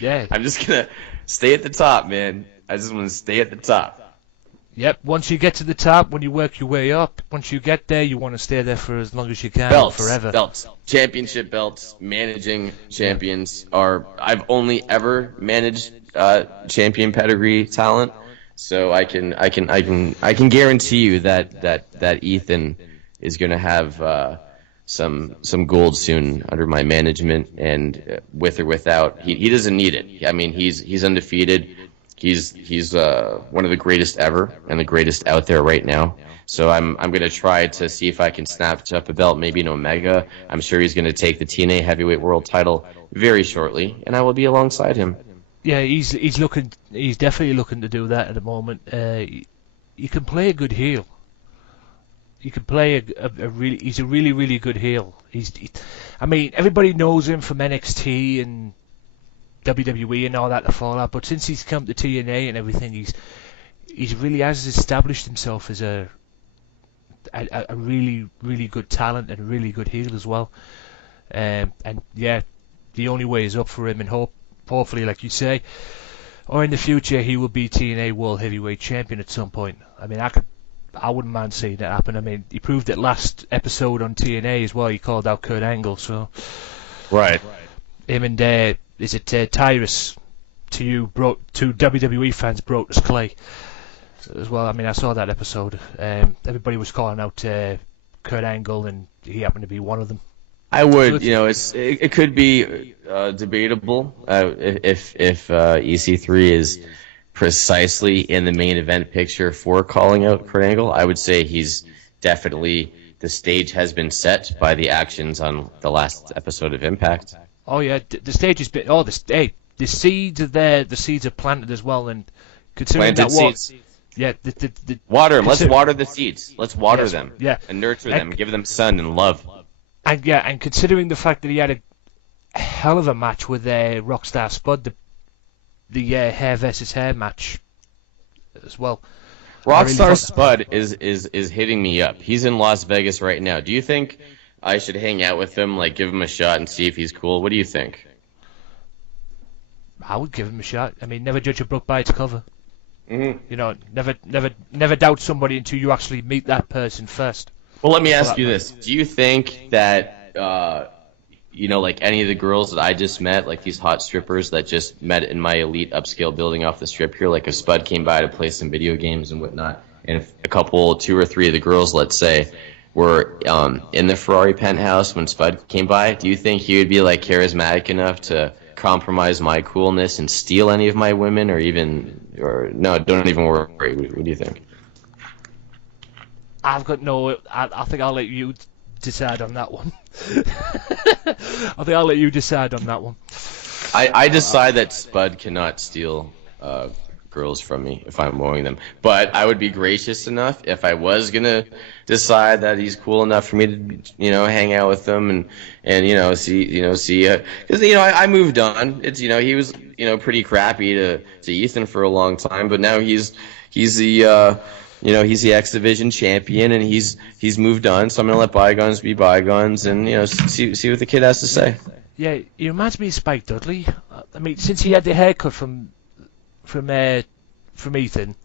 Yeah. I'm just gonna stay at the top, man. I just want to stay at the top. Yep, once you get to the top, when you work your way up, once you get there, you want to stay there for as long as you can, forever. Belts, championship belts, managing champions I've only ever managed champion pedigree talent, so I can guarantee you that Ethan is going to have some gold soon under my management, and with or without, he doesn't need it. I mean, he's undefeated. He's one of the greatest ever and the greatest out there right now. So I'm going to try to see if I can snatch up a belt, maybe an Omega. I'm sure he's going to take the TNA Heavyweight World Title very shortly, and I will be alongside him. Yeah, he's definitely looking to do that at the moment. You can play a good heel. You can play he's a really, really good heel. I mean, everybody knows him from NXT and WWE and all that to Fallout, but since he's come to TNA and everything, he's really has established himself as a really, really good talent and a really good heel as well. And yeah, the only way is up for him, and hopefully, like you say, or in the future, he will be TNA World Heavyweight Champion at some point. I mean, I wouldn't mind seeing that happen. I mean, he proved it last episode on TNA as well. He called out Kurt Angle, so right. Him and is it Tyrus to WWE fans, Brodus Clay as well. I mean, I saw that episode. Everybody was calling out Kurt Angle, and he happened to be one of them. I would, it could be debatable if EC3 is precisely in the main event picture for calling out Kurt Angle. I would say he's definitely, the stage has been set by the actions on the last episode of Impact. Oh yeah, the stage has been. Oh, the seeds are there. The seeds are planted as well, and considering planted that seeds. Yeah, the water them. Let's water the seeds. Let's water them. Yeah, and nurture them. Give them sun and love. And considering the fact that he had a hell of a match with Rockstar Spud, the hair versus hair match as well. Rockstar Spud is hitting me up. He's in Las Vegas right now. Do you think I should hang out with him, like give him a shot and see if he's cool? What do you think? I would give him a shot. I mean, never judge a book by its cover. Mm-hmm. Never doubt somebody until you actually meet that person first. Well, let me ask you this: do you think that like any of the girls that I just met, like these hot strippers that just met in my elite upscale building off the strip here, like if Spud came by to play some video games and whatnot, and if two or three of the girls, let's say, were in the Ferrari penthouse when Spud came by, do you think he would be like charismatic enough to compromise my coolness and steal any of my women, or no, don't even worry. What do you think? I think I'll let you decide on that one. I think I'll let you decide on that one. I decide that Spud cannot steal girls from me if I'm wooing them, but I would be gracious enough if I was gonna decide that he's cool enough for me to hang out with them and see because I moved on. It's he was pretty crappy to Ethan for a long time, but now he's the he's the X Division champion, and he's moved on. So I'm gonna let bygones be bygones, and see what the kid has to say. Yeah, he reminds me of Spike Dudley. I mean, since he had the haircut from Ethan,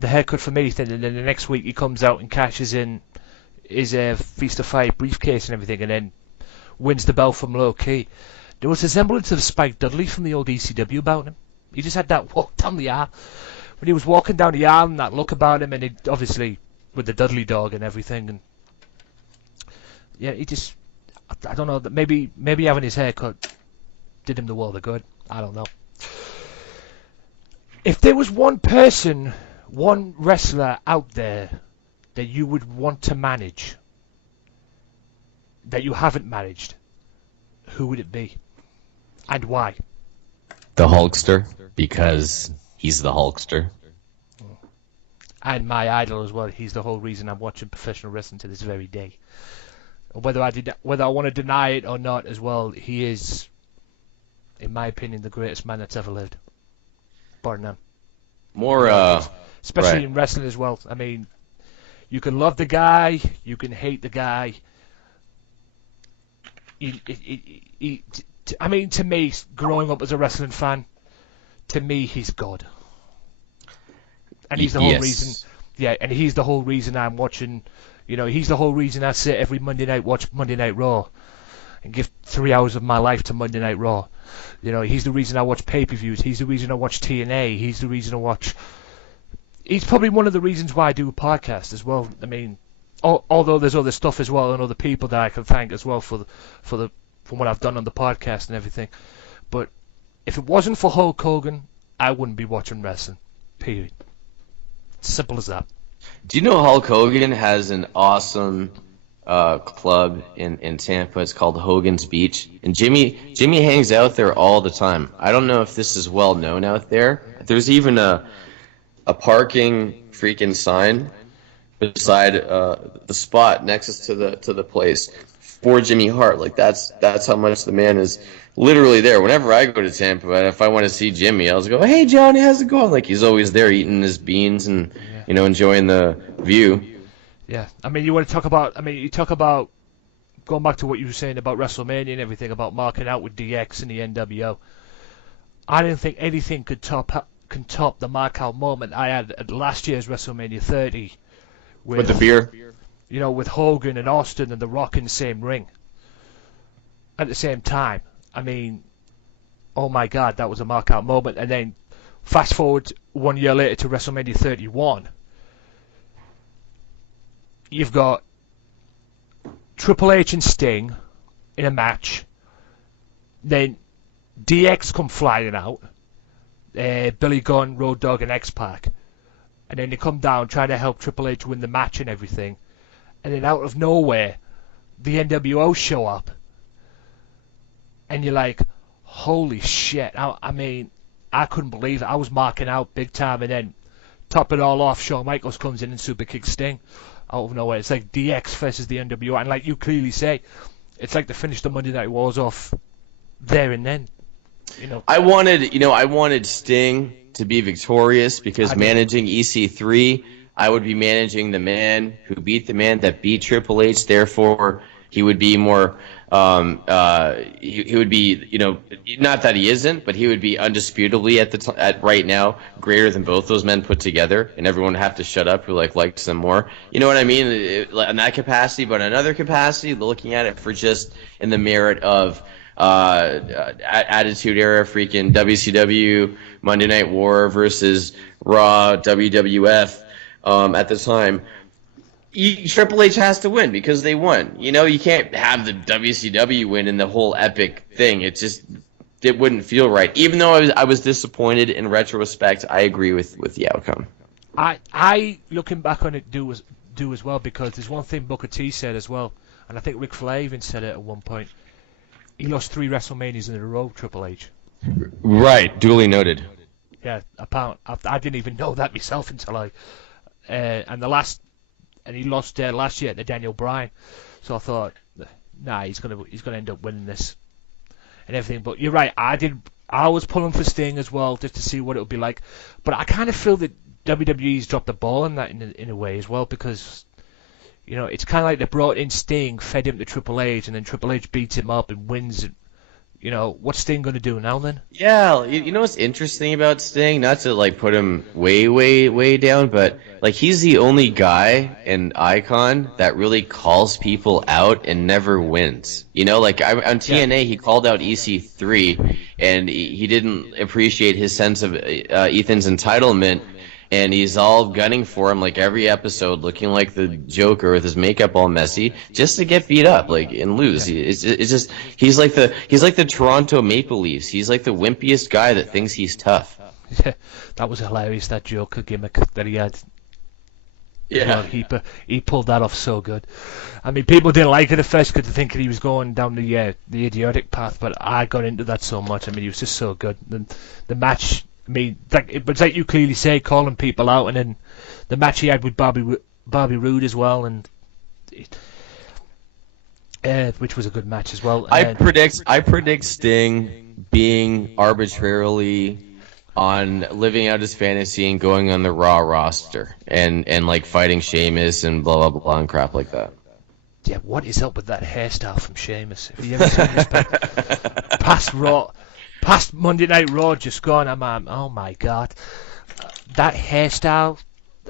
and then the next week he comes out and cashes in his Feast of Fire briefcase and everything, and then wins the belt from Low Key. There was a semblance of Spike Dudley from the old ECW about him. He just had that walk down the aisle. When he was walking down the aisle and that look about him, and he, obviously with the Dudley dog and everything, and yeah, he just, I don't know, maybe having his haircut did him the world of good. I don't know. If there was one person, one wrestler out there that you would want to manage, that you haven't managed, who would it be? And why? The Hulkster, because he's the Hulkster. And my idol as well. He's the whole reason I'm watching professional wrestling to this very day. Whether I want to deny it or not as well, he is, in my opinion, the greatest man that's ever lived. Bar none. Especially in wrestling as well. I mean, you can love the guy, you can hate the guy. I mean, to me, growing up as a wrestling fan, to me, he's God. And he's the whole reason. Yeah, and he's the whole reason I'm watching. You know, he's the whole reason I sit every Monday night, watch Monday Night Raw, and give 3 hours of my life to Monday Night Raw. You know, he's the reason I watch pay-per-views. He's the reason I watch TNA. He's the reason I watch. He's probably one of the reasons why I do a podcast as well. I mean, although there's other stuff as well and other people that I can thank as well for what I've done on the podcast and everything. But if it wasn't for Hulk Hogan, I wouldn't be watching wrestling. Period. Simple as that. Do you know Hulk Hogan has an awesome club in Tampa? It's called Hogan's Beach, and Jimmy hangs out there all the time. I don't know if this is well known out there. There's even a parking freaking sign beside the spot next to the place for Jimmy Hart. Like that's how much the man is literally there. Whenever I go to Tampa, if I want to see Jimmy, I'll just go, "Hey Johnny, how's it going?" Like he's always there eating his beans and enjoying the view. Yeah, I mean, you talk about going back to what you were saying about WrestleMania and everything, about marking out with DX and the NWO. I didn't think anything could top the mark out moment I had at last year's WrestleMania 30 with the beer. You know, with Hogan and Austin and The Rock in the same ring at the same time. I mean, oh my God, that was a mark out moment. And then fast forward 1 year later to WrestleMania 31. You've got Triple H and Sting in a match. Then DX come flying out. Billy Gunn, Road Dogg, and X-Pac. And then they come down trying to help Triple H win the match and everything. And then out of nowhere, the NWO show up. And you're like, holy shit. I mean, I couldn't believe it. I was marking out big time. And then, top it all off, Shawn Michaels comes in and super kicks Sting out of nowhere. It's like DX versus the NWO. And like you clearly say, it's like they finished the Monday Night Wars off there and then. You know, I wanted Sting to be victorious because managing EC3, I would be managing the man who beat the man that beat Triple H. Therefore, he would be more. He would be, not that he isn't, but he would be undisputably at right now greater than both those men put together, and everyone would have to shut up who likes them more. You know what I mean? In that capacity, but in another capacity, looking at it for just in the merit of. Attitude Era, freaking WCW, Monday Night War versus Raw, WWF at the time. Triple H has to win because they won. You can't have the WCW win in the whole epic thing. It wouldn't feel right. Even though I was disappointed in retrospect, I agree with the outcome. I looking back on it do as well, because there's one thing Booker T said as well, and I think Ric Flair even said it at one point. He lost 3 WrestleManias in a row, Triple H. Right, duly noted. Yeah, I didn't even know that myself until and he lost last year to Daniel Bryan. So I thought, nah, he's gonna end up winning this and everything. But you're right, I was pulling for Sting as well just to see what it would be like. But I kind of feel that WWE's dropped the ball in that in a way as well, because. It's kind of like they brought in Sting, fed him to Triple H, and then Triple H beats him up and wins. What's Sting going to do now then? Yeah, you know what's interesting about Sting? Not to put him way, way, way down, but he's the only guy and icon that really calls people out and never wins. On TNA he called out EC3, and he didn't appreciate his sense of Ethan's entitlement. And he's all gunning for him, like every episode, looking like the Joker with his makeup all messy, just to get beat up, like and lose. It's just he's like the Toronto Maple Leafs. He's like the wimpiest guy that thinks he's tough. Yeah, that was hilarious. That Joker gimmick that he had. Yeah, he pulled that off so good. I mean, people didn't like it at first because they thinking he was going down the idiotic path, but I got into that so much. I mean, he was just so good. The match. I mean, it's like you clearly say, calling people out, and then the match he had with Bobby Roode as well, and which was a good match as well. I predict Sting being arbitrarily on living out his fantasy and going on the Raw roster and like fighting Sheamus and blah blah blah and crap like that. Yeah, what is up with that hairstyle from Sheamus? Have you ever seen this past Raw? Past Monday Night Raw just gone, oh my god, that hairstyle.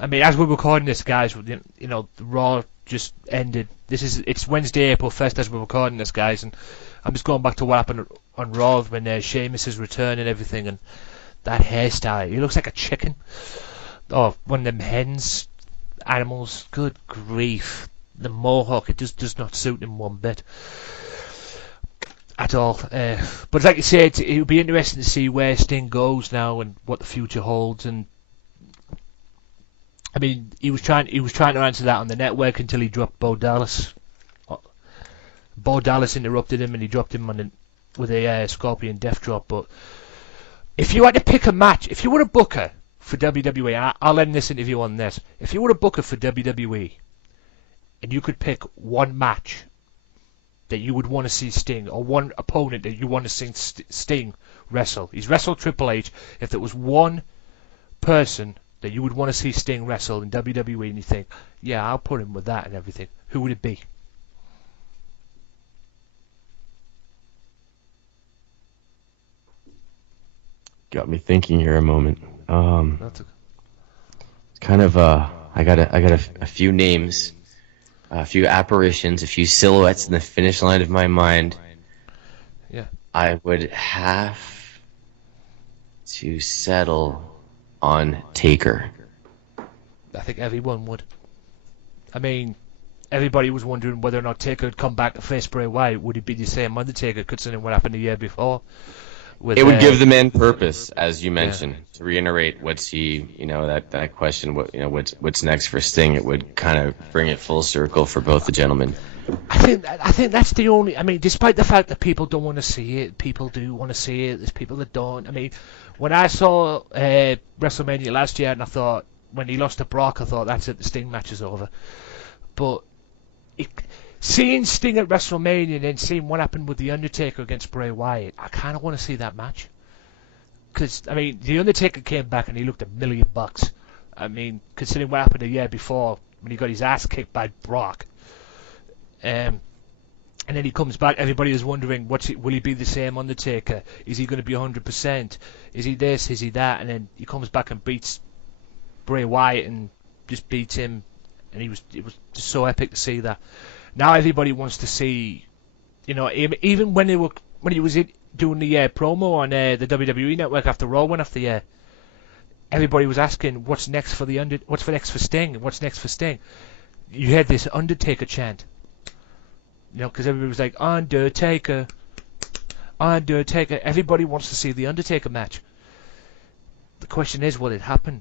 I mean, as we're recording this, guys, you know, Raw just ended. It's Wednesday, April 1st, as we're recording this, guys, and I'm just going back to what happened on Raw when Sheamus' return and everything, and that hairstyle. He looks like a chicken, or one of them hens, animals. Good grief, the mohawk, it just does not suit him one bit. At all, but like you said, it would be interesting to see where Sting goes now and what the future holds. And I mean, he was trying to answer that on the network until he dropped Bo Dallas. Bo Dallas interrupted him and he dropped him with a Scorpion Death Drop. But if you had to pick a match, if you were a booker for WWE, and I'll end this interview on this, if you were a booker for WWE and you could pick one match that you would want to see Sting, or one opponent that you want to see Sting wrestle. He's wrestled Triple H. If there was one person that you would want to see Sting wrestle in WWE and you think, yeah, I'll put him with that and everything, who would it be? Got me thinking here a moment. It's kind of I got a few names. A few apparitions, a few silhouettes in the finish line of my mind. Yeah. I would have to settle on Taker. I think everyone would. I mean, everybody was wondering whether or not Taker would come back to face Bray Wyatt. Would he be the same Undertaker, considering what happened the year before? It would give the man purpose, as you mentioned. Yeah. To reiterate, what's he? You know, that question. What's next for Sting? It would kind of bring it full circle for both the gentlemen. I think that's the only. I mean, despite the fact that people don't want to see it, people do want to see it. There's people that don't. I mean, when I saw WrestleMania last year, and I thought when he lost to Brock, I thought that's it. The Sting match is over. But seeing Sting at WrestleMania and then seeing what happened with The Undertaker against Bray Wyatt, I kind of want to see that match. Because, I mean, The Undertaker came back and he looked $1 million. I mean, considering what happened the year before when he got his ass kicked by Brock. And then he comes back, everybody is wondering, will he be the same Undertaker? Is he going to be 100%? Is he this? Is he that? And then he comes back and beats Bray Wyatt and just beats him. And it was just so epic to see that. Now everybody wants to see, you know, even when he was doing the promo on the WWE Network after Raw went off the air, everybody was asking, what's next for Sting? What's next for Sting? You had this Undertaker chant, you know, because everybody was like, Undertaker. Everybody wants to see the Undertaker match. The question is, will it happen?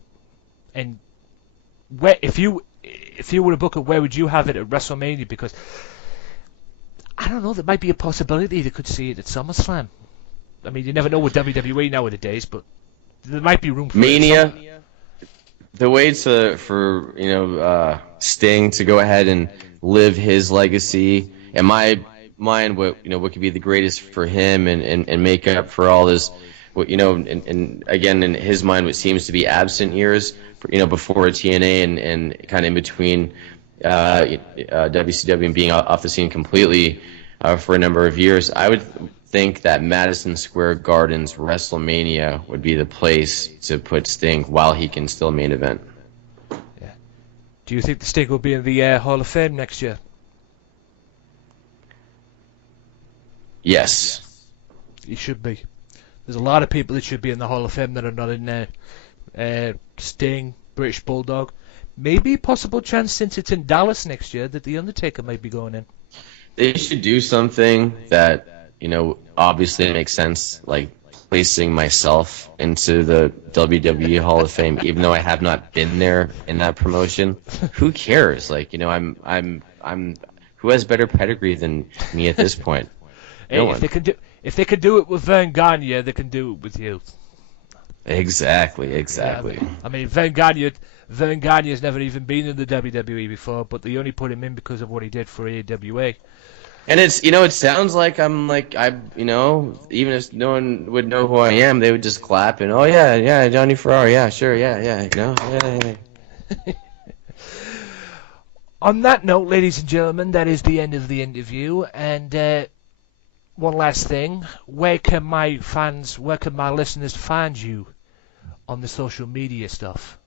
And if you were a booker, where would you have it at WrestleMania? Because I don't know, there might be a possibility they could see it at SummerSlam. I mean, you never know with WWE nowadays, but there might be room for Mania. The way for Sting to go ahead and live his legacy, in my mind, what could be the greatest for him and make up for all this, and again in his mind, what seems to be absent years. Before TNA and kind of in between WCW and being off the scene completely for a number of years, I would think that Madison Square Garden's WrestleMania would be the place to put Sting while he can still main event. Yeah. Do you think the Sting will be in the Hall of Fame next year? Yes. He should be. There's a lot of people that should be in the Hall of Fame that are not in there. Sting, British Bulldog. Maybe a possible chance, since it's in Dallas next year, that The Undertaker might be going in. They should do something that, obviously makes sense, like placing myself into the WWE Hall of Fame, even though I have not been there in that promotion. Who cares? Like, I'm who has better pedigree than me at this point? Hey, No if one. they could do it with Vern Gagne, they can do it with you. Exactly. Yeah, I mean, Vern Gagne has never even been in the WWE before, but they only put him in because of what he did for AWA. And it's, it sounds like even if no one would know who I am, they would just clap and, oh yeah, Jonny Ferrari, yeah, sure, yeah. On that note, ladies and gentlemen, that is the end of the interview. And one last thing, where can my listeners find you on the social media stuff?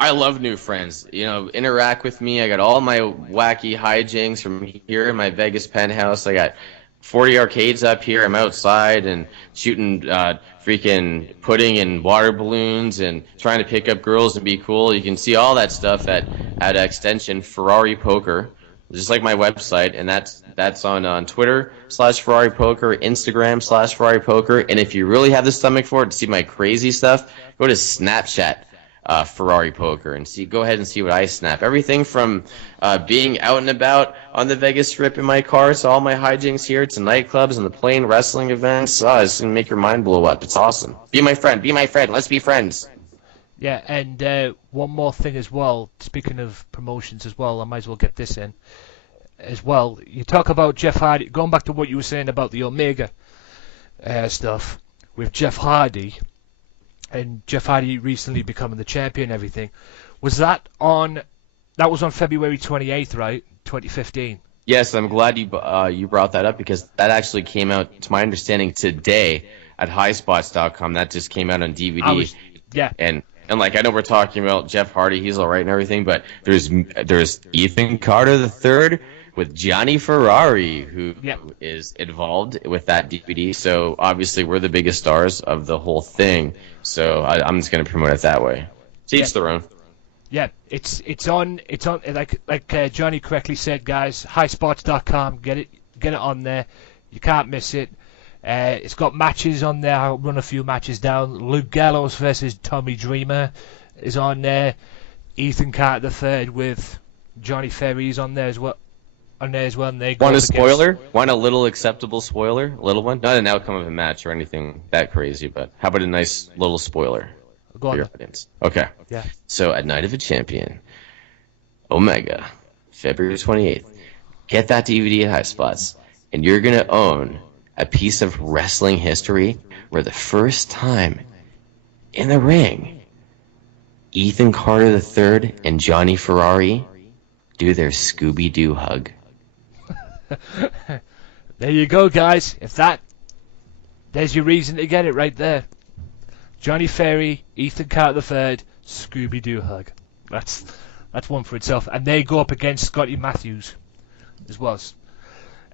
I love new friends. Interact with me. I got all my wacky hijinks from here in my Vegas penthouse. I got 40 arcades up here. I'm outside and shooting freaking pudding and water balloons and trying to pick up girls and be cool. You can see all that stuff at extension Ferrari Poker, just like my website, and that's on Twitter /Ferrari Poker, Instagram /Ferrari Poker, and if you really have the stomach for it to see my crazy stuff, go to Snapchat. Ferrari Poker and go ahead and see what I snap. Everything from being out and about on the Vegas Strip in my car to all my hijinks here to nightclubs and the plane wrestling events. It's gonna make your mind blow up. It's awesome. Be my friend. Let's be friends. Yeah, and one more thing as well. Speaking of promotions as well, I might as well get this in as well. You talk about Jeff Hardy. Going back to what you were saying about the Omega stuff with Jeff Hardy. And Jeff Hardy recently becoming the champion and everything. That was on February 28th, right? 2015. Yes, I'm glad you brought that up because that actually came out, to my understanding, today at highspots.com. That just came out on DVD. Yeah. And like, I know we're talking about Jeff Hardy, he's all right and everything, but there's Ethan Carter III with Jonny Ferrari, who is involved with that DVD. So obviously we're the biggest stars of the whole thing. So I'm just going to promote it that way. Teach their own. Yeah, it's on like Johnny correctly said, guys. Highspots.com. Get it on there. You can't miss it. It's got matches on there. I'll run a few matches down. Luke Gallows versus Tommy Dreamer is on there. Ethan Carter III with Jonny Ferrari is on there as well. And they want a spoiler? Want a little acceptable spoiler? A little one? Not an outcome of a match or anything that crazy, but how about a nice little spoiler for your audience? Okay. Yeah. So at Night of a Champion, Omega, February 28th, get that DVD at High Spots, and you're going to own a piece of wrestling history where the first time in the ring, Ethan Carter III and Jonny Ferrari do their Scooby-Doo hug. There you go, guys. There's your reason to get it right there. Jonny Ferrari, Ethan Carter III, Scooby-Doo hug. That's one for itself. And they go up against Scotty Matthews as well.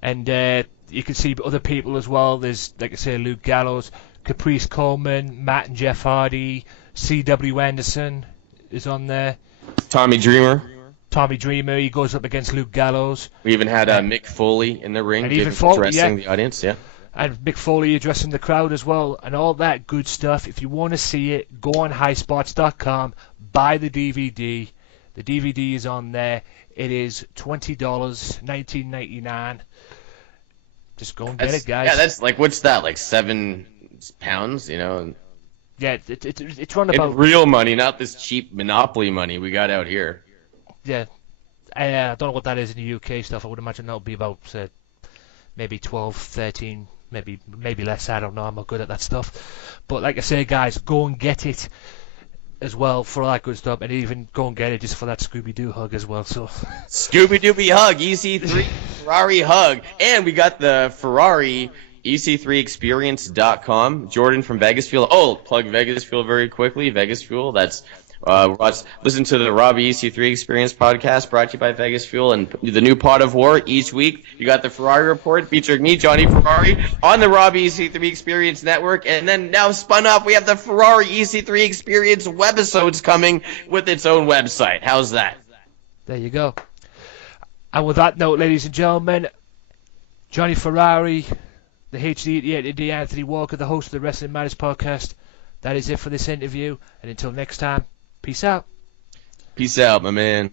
And you can see other people as well. There's, like I say, Luke Gallows, Caprice Coleman, Matt and Jeff Hardy, C.W. Anderson is on there. Tommy Dreamer, he goes up against Luke Gallows. We even had Mick Foley in the ring, addressing the audience, yeah. And Mick Foley addressing the crowd as well, and all that good stuff. If you want to see it, go on highspots.com, buy the DVD. The DVD is on there. It is $20, $19.99. Just go and get it, guys. Yeah, that's like, what's that, like £7, Yeah, it's run about... real money, not this cheap Monopoly money we got out here. Yeah, I don't know what that is in the UK stuff. I would imagine that would be about maybe 12, 13, maybe less. I don't know. I'm not good at that stuff. But like I say, guys, go and get it as well for all that good stuff, and even go and get it just for that Scooby-Doo hug as well. So Scooby-Dooby hug, EC3 Ferrari hug, and we got the Ferrari EC3experience.com. Jordan from Vegas Fuel. Oh, plug Vegas Fuel very quickly. Vegas Fuel, that's Listen to the Robbie EC3 Experience podcast brought to you by Vegas Fuel and the new Pod of War each week. You got the Ferrari Report featuring me, Jonny Ferrari, on the Robbie EC3 Experience Network. And then now spun up, we have the Ferrari EC3 Experience webisodes coming with its own website. How's that? There you go. And with that note, ladies and gentlemen, Jonny Ferrari, the HD88 Anthony Walker, the host of the Wrestling Matters podcast. That is it for this interview. And until next time, peace out. Peace out, my man.